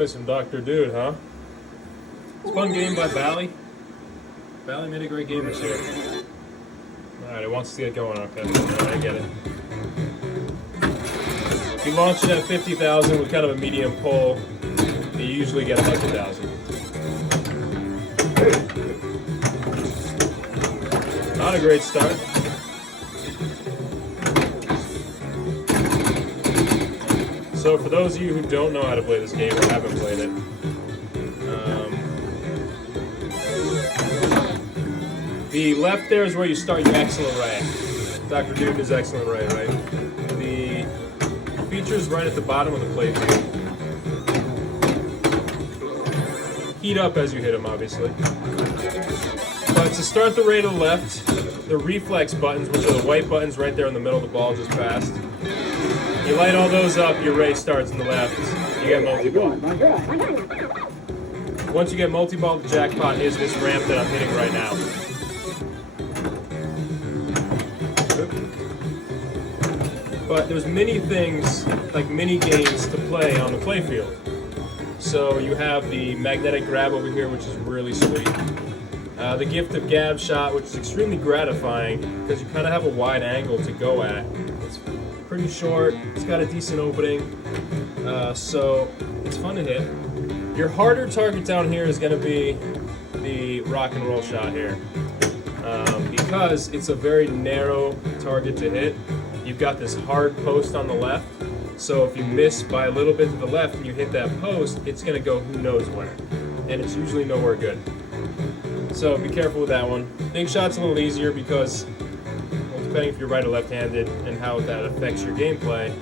Play some Dr. Dude, huh? It's a fun game by Bally. Bally made a great game this year. Alright, it wants to get going. Okay, alright, I get it. If you launch it at 50,000 with kind of a medium pull, you usually get 100,000. Not a great start. So for those of you who don't know how to play this game or haven't played it, the left there is where you start your excellent ray. Dr. Dude is excellent ray, right? The feature's right at the bottom of the play field. Heat up as you hit them, obviously. But to start the ray to the left, the reflex buttons, which are the white buttons right there in the middle of the ball just passed, you light all those up, your ray starts in the left, you get multi-ball. Once you get multi-ball, the jackpot is this ramp that I'm hitting right now. But there's many things, like mini games to play on the playfield. So you have the magnetic grab over here, which is really sweet. The gift of gab shot, which is extremely gratifying because you kind of have a wide angle to go at. It's pretty short, it's got a decent opening, so it's fun to hit. Your harder target down here is going to be the rock and roll shot here. Because it's a very narrow target to hit. You've got this hard post on the left, so if you miss by a little bit to the left and you hit that post, it's going to go who knows where, and it's usually nowhere good. So be careful with that one. Big shot's a little easier because, well, depending if you're right or left-handed and how that affects your gameplay,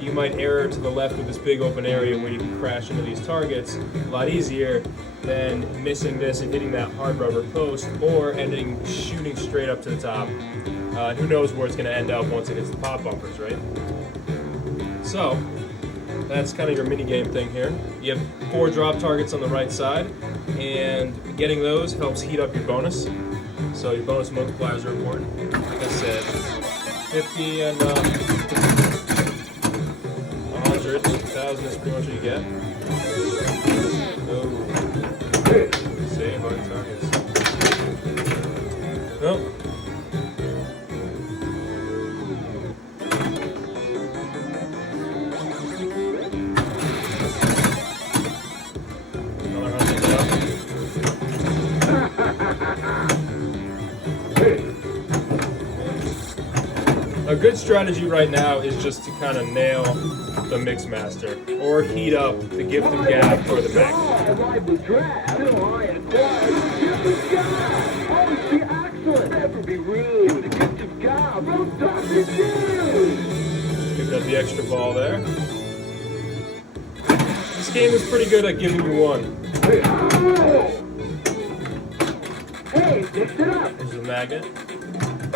you might err to the left with this big open area where you can crash into these targets a lot easier than missing this and hitting that hard rubber post or shooting straight up to the top. Who knows where it's going to end up once it hits the pop bumpers, right? So, that's kind of your mini game thing here. You have 4 drop targets on the right side, and getting those helps heat up your bonus. So your bonus multipliers are important. Like I said, 50 and 100, 1,000 is pretty much what you get. Oh, save hard targets. Nope. A good strategy right now is just to kind of nail the Mix Master or heat up the gift of gab for the max. Picked up the extra ball there. This game is pretty good at giving you one. There's the magnet.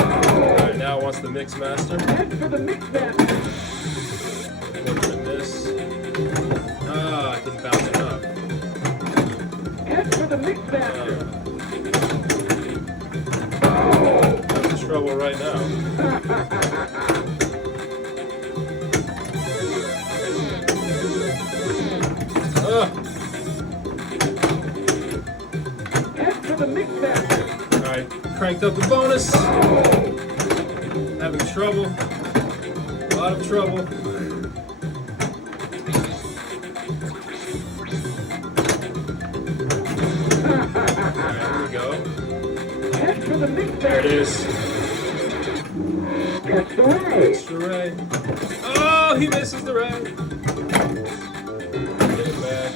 Alright, now it wants the Mix Master. Head for the Mix Master. Look at this. Ah, I can bounce it up. Head for the Mix Master. I'm in trouble right now. Head for the Mix Master. Alright, cranked up the bonus. Having trouble. A lot of trouble. Alright, here we go. There it is. Catch the ray. Extra ray. Oh, he misses the ray. Get it back.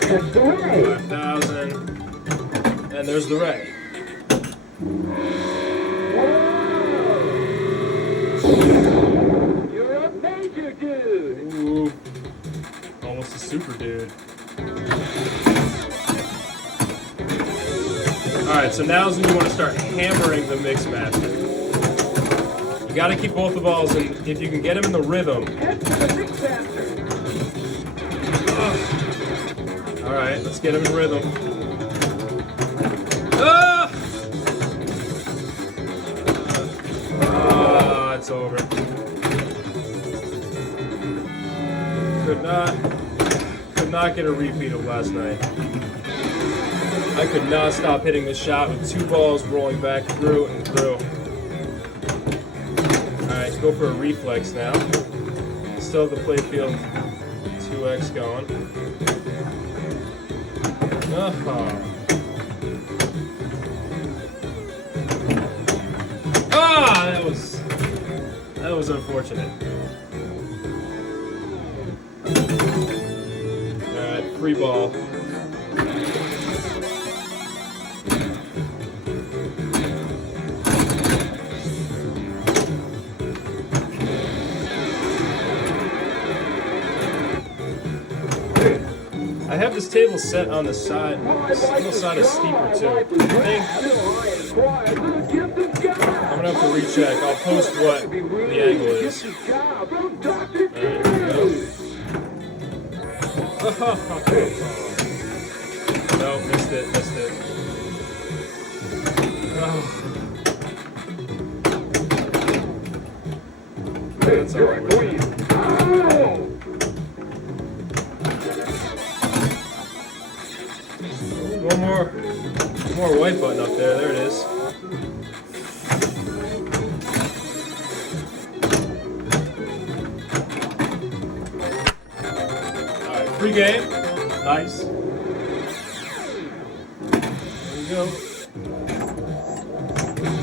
Catch the ray. 5,000. And there's the ray. You're a major dude. Ooh. Almost a super dude. Alright, so now's when you want to start hammering the Mix Master. You gotta keep both the balls in, if you can get them in the rhythm. Alright, let's get them in rhythm. It's over. not get a repeat of last night. I could not stop hitting the shot with 2 balls rolling back through and through. Alright, go for a reflex now. Still have the playfield 2X going. That was unfortunate. Alright, free ball. I have this table set on the side. This little side is steeper too. I think I'm gonna have to recheck. I'll post what the angle is. Alright, here we go. No, missed it. Oh. That's alright. One more white button up there. There it is. All right, free game. Nice. There we go.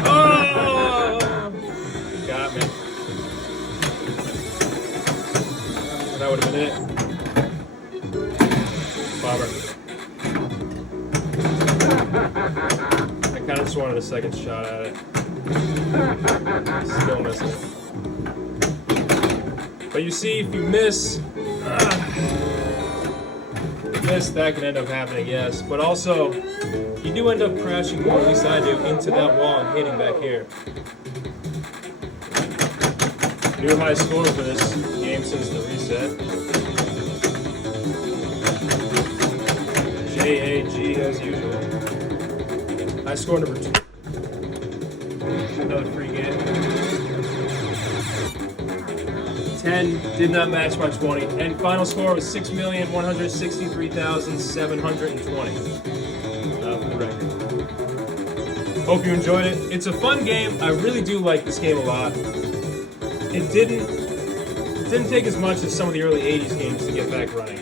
Oh! Got me. That would have been it. Bummer. I kind of just wanted a second shot at it. Still missing. But you see, if you miss, that can end up happening, yes. But also, you do end up crashing more, at least I do, into that wall and hitting back here. New high score for this game since the reset. JAG as usual. High score number 2. Another free game. 10 did not match my 20. And final score was 6,163,720 for the record. Hope you enjoyed it. It's a fun game. I really do like this game a lot. It didn't take as much as some of the early 80s games to get back running.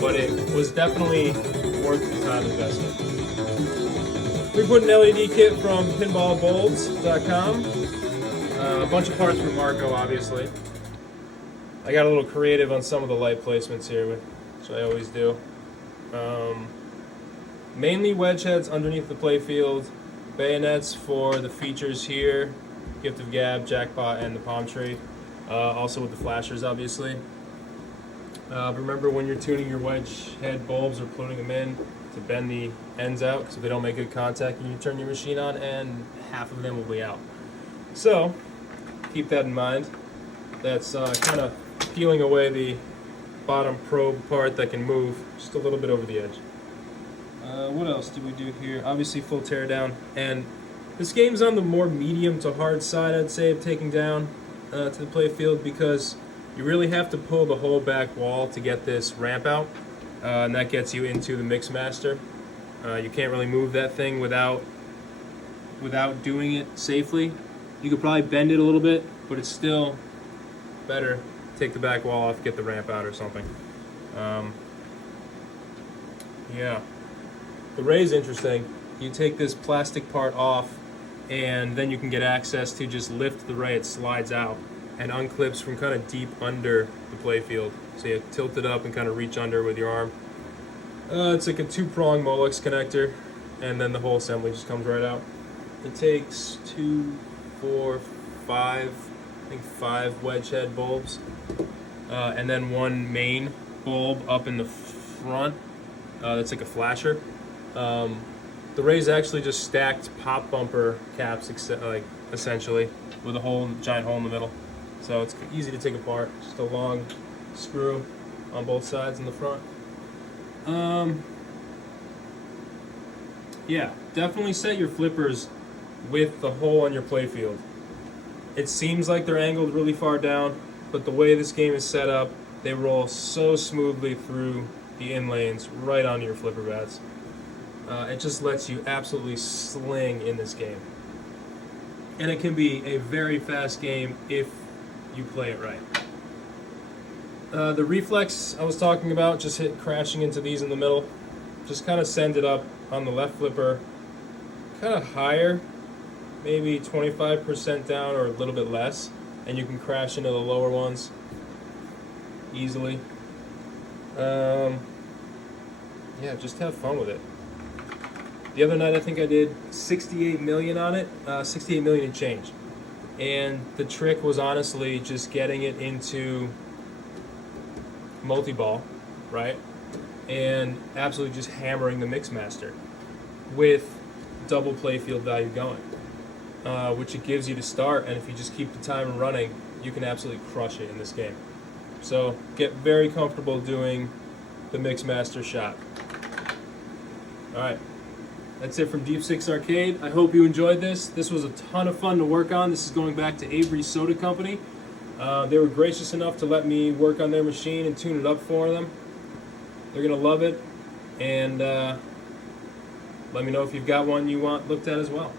But it was definitely worth the time investment. We put an LED kit from pinballbolts.com. A bunch of parts from Marco, obviously. I got a little creative on some of the light placements here, which I always do. Mainly wedge heads underneath the playfield, bayonets for the features here, Gift of Gab, Jackpot, and the palm tree. Also with the flashers, obviously. Remember when you're tuning your wedge head bulbs or putting them in to bend the ends out so they don't make good contact when you turn your machine on, and half of them will be out. So keep that in mind. That's kind of peeling away the bottom probe part that can move just a little bit over the edge. What else do we do here? Obviously full teardown, and this game's on the more medium to hard side, I'd say, of taking down to the playfield, because you really have to pull the whole back wall to get this ramp out, and that gets you into the mix master. You can't really move that thing without doing it safely. You could probably bend it a little bit, but it's still better to take the back wall off, get the ramp out or something. Yeah. The ray's interesting. You take this plastic part off, and then you can get access to just lift the ray. It slides out and unclips from kind of deep under the playfield. So you tilt it up and kind of reach under with your arm. It's like a 2-prong Molex connector, and then the whole assembly just comes right out. It takes 2, 4, 5, I think 5 wedge head bulbs, and then 1 main bulb up in the front. That's like a flasher. The ray's actually just stacked pop bumper caps, essentially, with a giant hole in the middle. So it's easy to take apart. Just a long screw on both sides in the front. Yeah, definitely set your flippers with the hole on your playfield. It seems like they're angled really far down, but the way this game is set up, they roll so smoothly through the in lanes right onto your flipper bats. It just lets you absolutely sling in this game. And it can be a very fast game if you play it right. The reflex I was talking about, just crashing into these in the middle. Just kind of send it up on the left flipper, kind of higher, maybe 25% down or a little bit less, and you can crash into the lower ones easily. Yeah, just have fun with it. The other night I think I did 68 million on it, 68 million and change. And the trick was honestly just getting it into multi-ball, right? And absolutely just hammering the Mixmaster with double playfield value going, which it gives you to start. And if you just keep the timer running, you can absolutely crush it in this game. So get very comfortable doing the Mixmaster shot. All right. That's it from Deep Six Arcade. I hope you enjoyed this. This was a ton of fun to work on. This is going back to Avery Soda Company. They were gracious enough to let me work on their machine and tune it up for them. They're going to love it. And let me know if you've got one you want looked at as well.